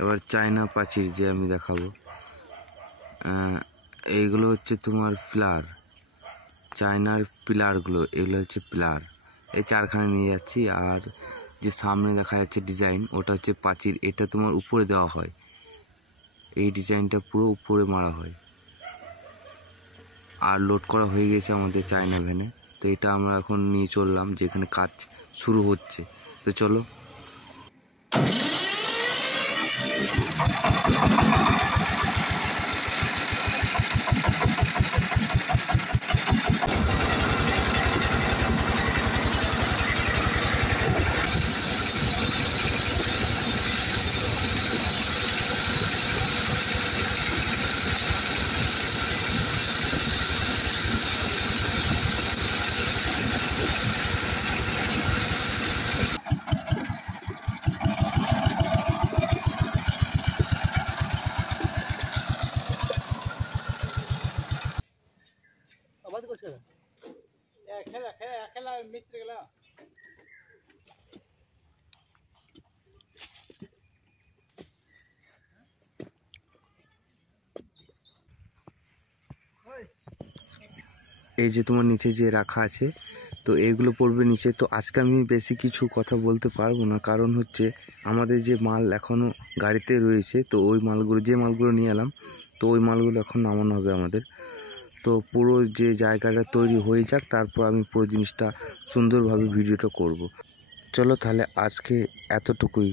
এবার চায়না প্রাচীর যে আমি দেখাবো, এইগুলো হচ্ছে তোমার পিলার, চায়নার পিলারগুলো, এগুলো হচ্ছে পিলার। এই চারখানে নিয়ে যাচ্ছি। আর যে সামনে দেখা যাচ্ছে ডিজাইন, ওটা হচ্ছে প্রাচীর। এটা তোমার উপরে দেওয়া হয়, এই ডিজাইনটা পুরো উপরে মারা হয়। আর লোড করা হয়ে গেছে আমাদের চায়না ভ্যানে। তো এটা আমরা এখন নিয়ে চললাম, যেখানে কাজ শুরু হচ্ছে। তো চলো। এই যে তোমার নিচে যে রাখা আছে, তো এইগুলো পড়বে নিচে। তো আজকে আমি বেশি কিছু কথা বলতে পারবো না, কারণ হচ্ছে আমাদের যে মাল এখনও গাড়িতে রয়েছে। তো ওই মালগুলো, যে মালগুলো নিয়ে এলাম, তো ওই মালগুলো এখন নামানো হবে আমাদের। তো পুরো যে জায়গাটা তৈরি হয়ে যাক, তারপর আমি পুরো জিনিসটা সুন্দরভাবে ভিডিওটা করব। চলো তাহলে আজকে এতটুকুই।